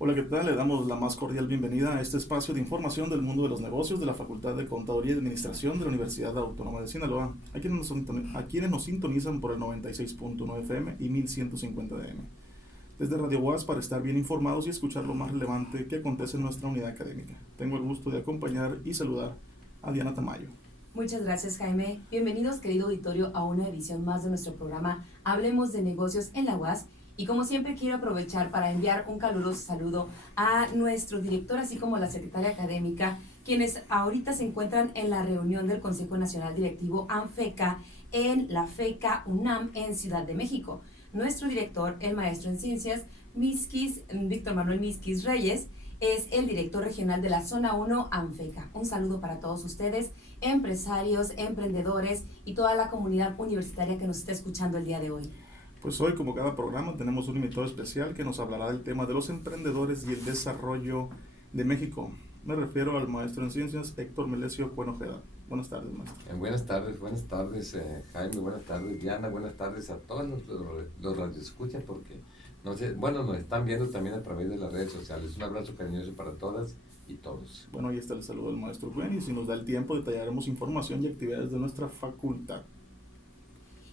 Hola, ¿qué tal? Le damos la más cordial bienvenida a este espacio de información del mundo de los negocios de la Facultad de Contaduría y Administración de la Universidad Autónoma de Sinaloa, a quienes nos sintonizan por el 96.9 FM y 1150 DM. Desde Radio UAS para estar bien informados y escuchar lo más relevante que acontece en nuestra unidad académica. Tengo el gusto de acompañar y saludar a Diana Tamayo. Muchas gracias, Jaime. Bienvenidos, querido auditorio, a una edición más de nuestro programa Hablemos de Negocios en la UAS. Y como siempre quiero aprovechar para enviar un caluroso saludo a nuestro director, así como a la secretaria académica, quienes ahorita se encuentran en la reunión del Consejo Nacional Directivo ANFECA en la FECA UNAM en Ciudad de México. Nuestro director, el maestro en ciencias, Víctor Manuel Misquis Reyes, es el director regional de la Zona 1 ANFECA. Un saludo para todos ustedes, empresarios, emprendedores y toda la comunidad universitaria que nos está escuchando el día de hoy. Pues hoy, como cada programa, tenemos un invitado especial que nos hablará del tema de los emprendedores y el desarrollo de México. Me refiero al maestro en ciencias Héctor Melesio Cuenojeda. Buenas tardes, maestro. Buenas tardes Jaime, buenas tardes Diana, buenas tardes a todos los radioescuchas, porque no sé, bueno, nos están viendo también a través de las redes sociales. Un abrazo cariñoso para todas y todos. Bueno, ahí está el saludo del maestro Cuen y si nos da el tiempo detallaremos información y actividades de nuestra facultad.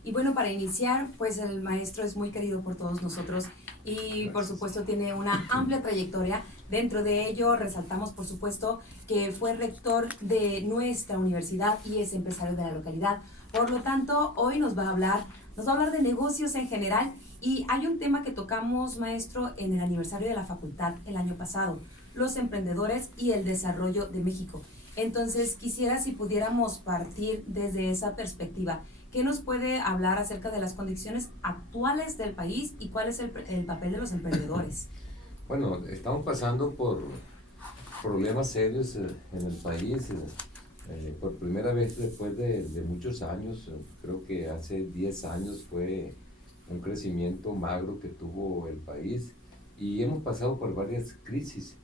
Y bueno, para iniciar, pues el maestro es muy querido por todos nosotros y por supuesto tiene una amplia trayectoria. Dentro de ello resaltamos por supuesto que fue rector de nuestra universidad y es empresario de la localidad. Por lo tanto, hoy nos va a hablar de negocios en general y hay un tema que tocamos, maestro, en el aniversario de la facultad el año pasado, los emprendedores y el desarrollo de México. Entonces, quisiera si pudiéramos partir desde esa perspectiva. ¿Qué nos puede hablar acerca de las condiciones actuales del país y cuál es el papel de los emprendedores? Bueno, estamos pasando por problemas serios en el país. Por primera vez después de muchos años, creo que hace 10 años fue un crecimiento magro que tuvo el país y hemos pasado por varias crisis.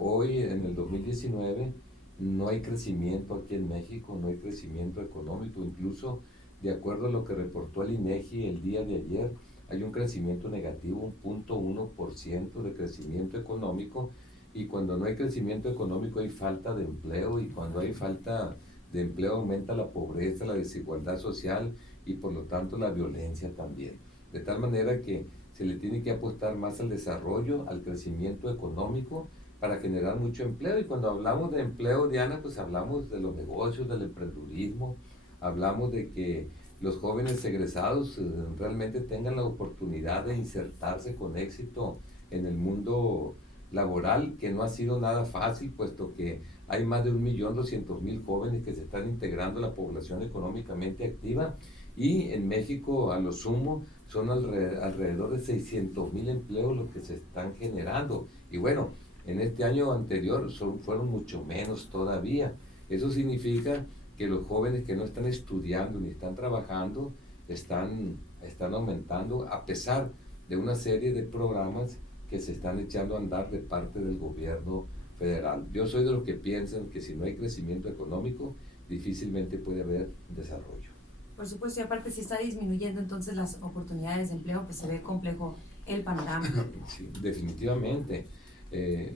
Hoy, en el 2019, no hay crecimiento aquí en México, no hay crecimiento económico, incluso de acuerdo a lo que reportó el INEGI el día de ayer, hay un crecimiento negativo, 1.1% de crecimiento económico, y cuando no hay crecimiento económico hay falta de empleo, y cuando hay falta de empleo aumenta la pobreza, la desigualdad social y por lo tanto la violencia también. De tal manera que se le tiene que apostar más al desarrollo, al crecimiento económico para generar mucho empleo. Y cuando hablamos de empleo, Diana, pues hablamos de los negocios, del emprendedurismo, hablamos de que los jóvenes egresados realmente tengan la oportunidad de insertarse con éxito en el mundo laboral, que no ha sido nada fácil, puesto que hay más de 1.200.000 jóvenes que se están integrando a la población económicamente activa, y en México a lo sumo son alrededor de 600.000 empleos los que se están generando. Y bueno, en este año anterior fueron mucho menos todavía. Eso significa que los jóvenes que no están estudiando ni están trabajando están aumentando, a pesar de una serie de programas que se están echando a andar de parte del gobierno federal. Yo soy de los que piensan que si no hay crecimiento económico, difícilmente puede haber desarrollo. Por supuesto, y aparte si está disminuyendo entonces las oportunidades de empleo, pues se ve complejo el panorama. Sí, definitivamente.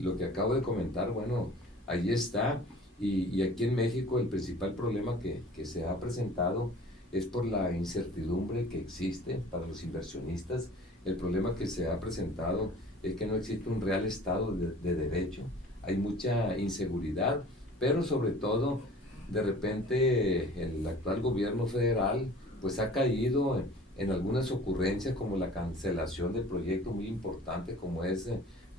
Lo que acabo de comentar, bueno, ahí está. Y aquí en México el principal problema que se ha presentado es por la incertidumbre que existe para los inversionistas. El problema que se ha presentado es que no existe un real Estado de derecho. Hay mucha inseguridad, pero sobre todo, de repente, el actual gobierno federal pues ha caído en algunas ocurrencias, como la cancelación de proyectos muy importantes, como es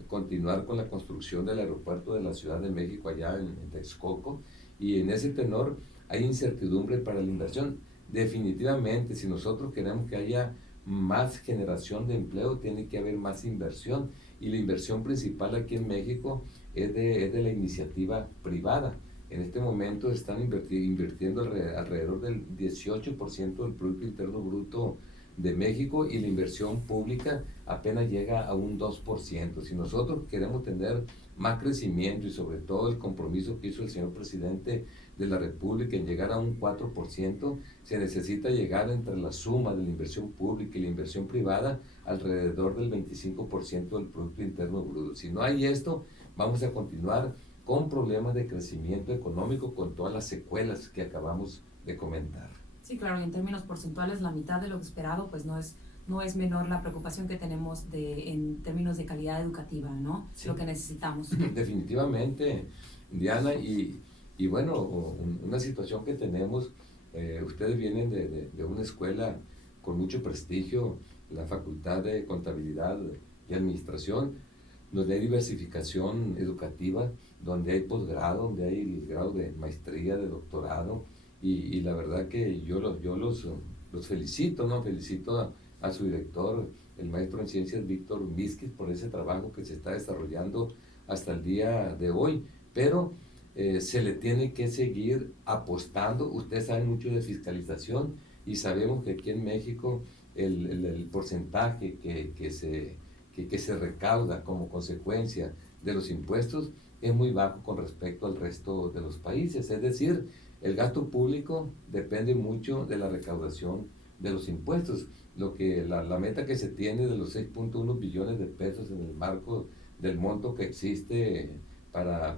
continuar con la construcción del aeropuerto de la Ciudad de México allá en Texcoco, y en ese tenor hay incertidumbre para la inversión. Definitivamente, si nosotros queremos que haya más generación de empleo, tiene que haber más inversión, y la inversión principal aquí en México es de la iniciativa privada. En este momento están invirtiendo alrededor del 18% del Producto Interno Bruto de México y la inversión pública apenas llega a un 2%. Si nosotros queremos tener más crecimiento y sobre todo el compromiso que hizo el señor presidente de la República en llegar a un 4%, se necesita llegar entre la suma de la inversión pública y la inversión privada alrededor del 25% del Producto Interno Bruto. Si no hay esto, vamos a continuar con problemas de crecimiento económico con todas las secuelas que acabamos de comentar. Sí, claro, y en términos porcentuales la mitad de lo esperado pues no es menor la preocupación que tenemos en términos de calidad educativa, ¿no? Sí. Lo que necesitamos. Definitivamente, Diana, y bueno, una situación que tenemos, ustedes vienen de una escuela con mucho prestigio, la Facultad de Contabilidad y Administración, donde hay diversificación educativa, donde hay posgrado, donde hay el grado de maestría, de doctorado, y la verdad que yo los felicito, ¿no? Felicito a su director, el maestro en ciencias Víctor Vizquis, por ese trabajo que se está desarrollando hasta el día de hoy, pero se le tiene que seguir apostando. Ustedes saben mucho de fiscalización y sabemos que aquí en México el porcentaje que se recauda como consecuencia de los impuestos es muy bajo con respecto al resto de los países. Es decir, el gasto público depende mucho de la recaudación de los impuestos. La meta que se tiene de los 6.1 billones de pesos en el marco del monto que existe para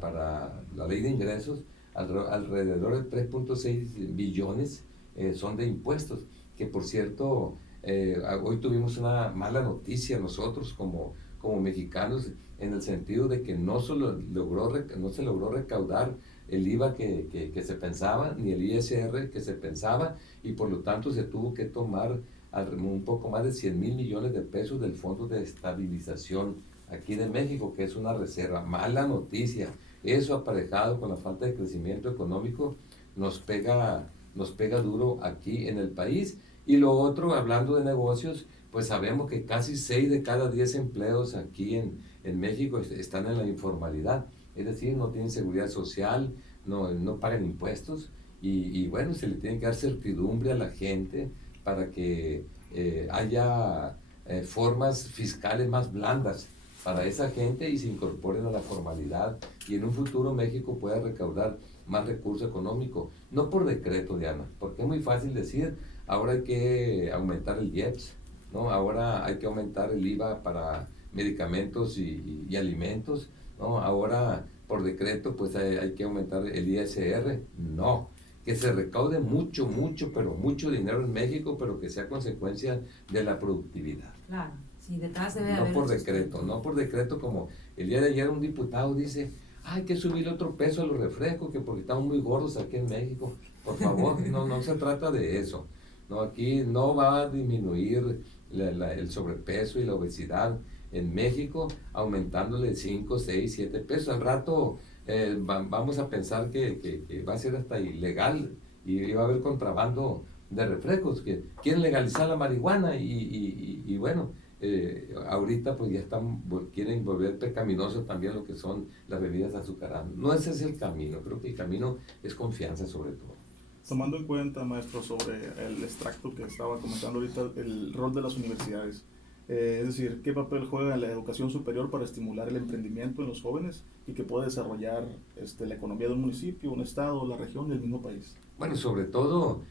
la ley de ingresos, alrededor de 3.6 billones son de impuestos, que por cierto, hoy tuvimos una mala noticia nosotros como mexicanos, en el sentido de que no se logró recaudar el IVA que se pensaba, ni el ISR que se pensaba, y por lo tanto se tuvo que tomar un poco más de 100,000 millones de pesos del Fondo de Estabilización aquí de México, que es una reserva. Mala noticia. Eso aparejado con la falta de crecimiento económico nos pega duro aquí en el país. Y lo otro, hablando de negocios, pues sabemos que casi 6 de cada 10 empleos aquí en México están en la informalidad, es decir, no tienen seguridad social, no pagan impuestos, y bueno, se le tiene que dar certidumbre a la gente para que haya formas fiscales más blandas para esa gente y se incorporen a la formalidad, y en un futuro México pueda recaudar más recurso económico, no por decreto, Diana, porque es muy fácil decir, ahora hay que aumentar el IEPS, ¿no? Ahora hay que aumentar el IVA para medicamentos y alimentos, ¿no? Ahora por decreto pues hay que aumentar el ISR. No, que se recaude mucho, pero mucho dinero en México, pero que sea consecuencia de la productividad. Claro, sí, detrás debe haber... No por decreto, como el día de ayer un diputado dice, hay que subir otro peso a los refrescos, que porque estamos muy gordos aquí en México. Por favor, no se trata de eso. No, aquí no va a disminuir el sobrepeso y la obesidad en México aumentándole 5, 6, 7 pesos. Al rato vamos a pensar que va a ser hasta ilegal y va a haber contrabando de refrescos, que quieren legalizar la marihuana y bueno, ahorita pues ya quieren volver pecaminoso también lo que son las bebidas azucaradas. No ese es el camino, creo que el camino es confianza sobre todo. Tomando en cuenta, maestro, sobre el extracto que estaba comentando ahorita, el rol de las universidades, es decir, ¿qué papel juega la educación superior para estimular el emprendimiento en los jóvenes y que puede desarrollar la economía de un municipio, un estado, la región y el mismo país? Bueno, sobre todo,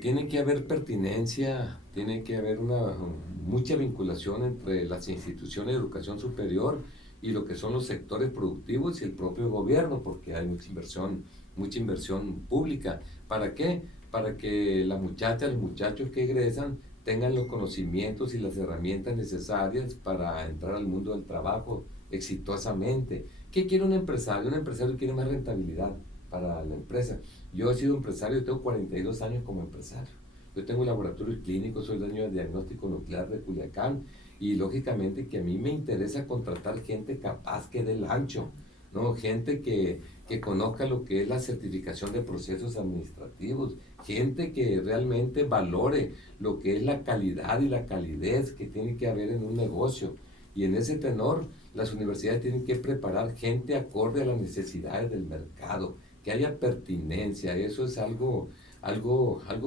tiene que haber pertinencia, tiene que haber mucha vinculación entre las instituciones de educación superior y lo que son los sectores productivos y el propio gobierno, porque hay mucha inversión pública. ¿Para qué? Para que las muchachas, los muchachos que egresan tengan los conocimientos y las herramientas necesarias para entrar al mundo del trabajo exitosamente. ¿Qué quiere un empresario? Un empresario quiere más rentabilidad para la empresa. Yo he sido empresario, tengo 42 años como empresario. Yo tengo laboratorios clínicos, soy dueño de diagnóstico nuclear de Culiacán, y lógicamente que a mí me interesa contratar gente capaz que dé el ancho, ¿no? Gente que conozca lo que es la certificación de procesos administrativos, gente que realmente valore lo que es la calidad y la calidez que tiene que haber en un negocio. Y en ese tenor, las universidades tienen que preparar gente acorde a las necesidades del mercado, que haya pertinencia. Eso es algo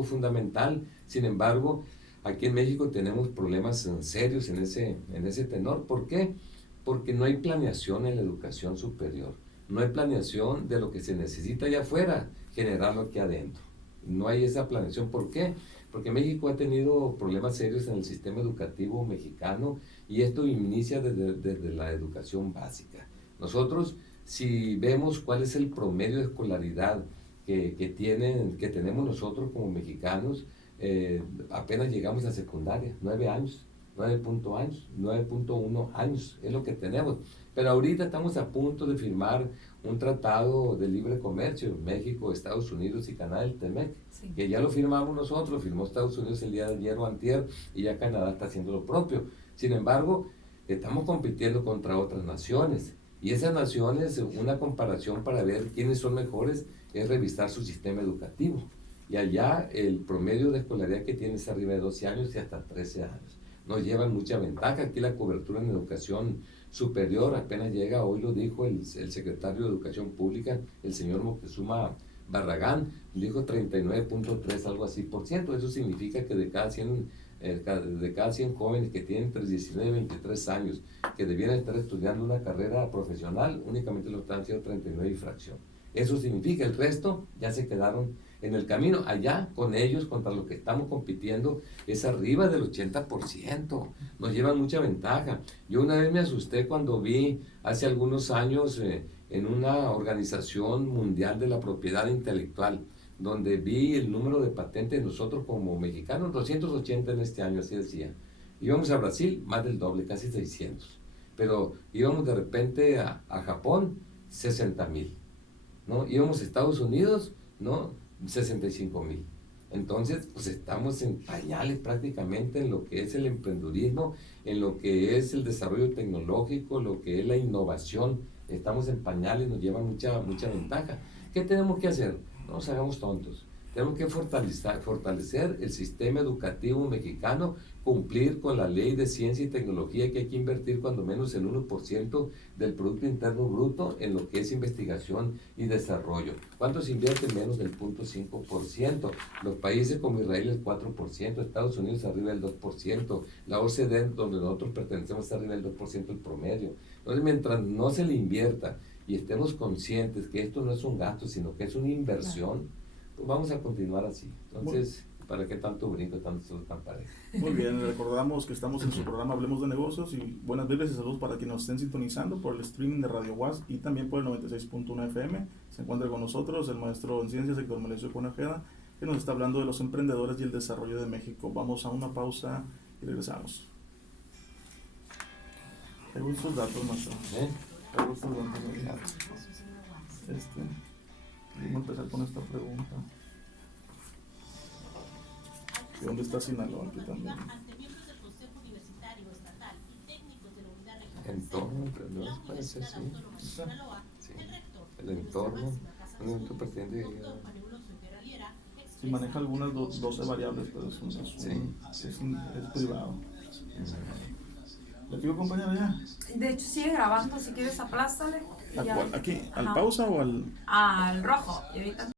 fundamental. Sin embargo, aquí en México tenemos problemas serios en ese tenor. ¿Por qué? Porque no hay planeación en la educación superior. No hay planeación de lo que se necesita allá afuera, generarlo aquí adentro. No hay esa planeación. ¿Por qué? Porque México ha tenido problemas serios en el sistema educativo mexicano y esto inicia desde la educación básica. Nosotros, si vemos cuál es el promedio de escolaridad que tenemos nosotros como mexicanos, apenas llegamos a secundaria, 9 años, 9.1 años, es lo que tenemos. Pero ahorita estamos a punto de firmar un tratado de libre comercio, México, Estados Unidos y Canadá, el TEMEC, Sí. que ya lo firmamos nosotros, lo firmó Estados Unidos el día de ayer o antier, y ya Canadá está haciendo lo propio. Sin embargo, estamos compitiendo contra otras naciones, y esas naciones, una comparación para ver quiénes son mejores, es revisar su sistema educativo. Y allá el promedio de escolaridad que tiene es arriba de 12 años y hasta 13 años. Nos llevan mucha ventaja. Aquí la cobertura en educación superior apenas llega, hoy lo dijo el secretario de Educación Pública, el señor Moctezuma Barragán, dijo 39.3, algo así por ciento. Eso significa que de cada 100 jóvenes que tienen entre 19 y 23 años, que debieran estar estudiando una carrera profesional, únicamente lo están haciendo 39 y fracción. Eso significa, el resto ya se quedaron en el camino. Allá, con ellos, contra lo que estamos compitiendo, es arriba del 80%. Nos llevan mucha ventaja. Yo una vez me asusté cuando vi, hace algunos años, en una organización mundial de la propiedad intelectual, donde vi el número de patentes de nosotros como mexicanos, 280 en este año, así decía. Íbamos a Brasil, más del doble, casi 600. Pero íbamos de repente a Japón, 60,000. ¿No? Íbamos a Estados Unidos, ¿no? 65,000. Entonces, pues estamos en pañales prácticamente en lo que es el emprendurismo, en lo que es el desarrollo tecnológico, lo que es la innovación. Estamos en pañales, nos lleva mucha ventaja. ¿Qué tenemos que hacer? No nos hagamos tontos. Tenemos que fortalecer el sistema educativo mexicano, cumplir con la ley de ciencia y tecnología, que hay que invertir cuando menos el 1% del Producto Interno Bruto en lo que es investigación y desarrollo. ¿Cuánto se invierte? Menos del 0.5%. Los países como Israel el 4%, Estados Unidos arriba del 2%, la OCDE, donde nosotros pertenecemos, está arriba del 2% el promedio. Entonces, mientras no se le invierta y estemos conscientes que esto no es un gasto, sino que es una inversión, pues vamos a continuar así. Entonces, ¿para qué tanto brinco, tanto tan parejo? Muy bien, recordamos que estamos en su programa Hablemos de Negocios y buenas vibras y saludos para quienes nos estén sintonizando por el streaming de Radio UAS y también por el 96.1 FM. Se encuentra con nosotros el maestro en ciencias Héctor Melesio Conejeda, que nos está hablando de los emprendedores y el desarrollo de México. Vamos a una pausa y regresamos. Hay gustos datos, maestro. Hay gustos datos. Vamos a empezar con esta pregunta. ¿Y dónde está Sinaloa? Aquí también. Entorno, emprendedores, puede ser, sí. Sí. El entorno, tú pretendes. Si maneja algunas 12 variables, pero es privado. ¿Le quiero acompañar allá? De hecho, sigue grabando, si quieres aplástale. ¿A cuál? ¿Aquí? ¿Al pausa o al...? Al rojo. Y ahorita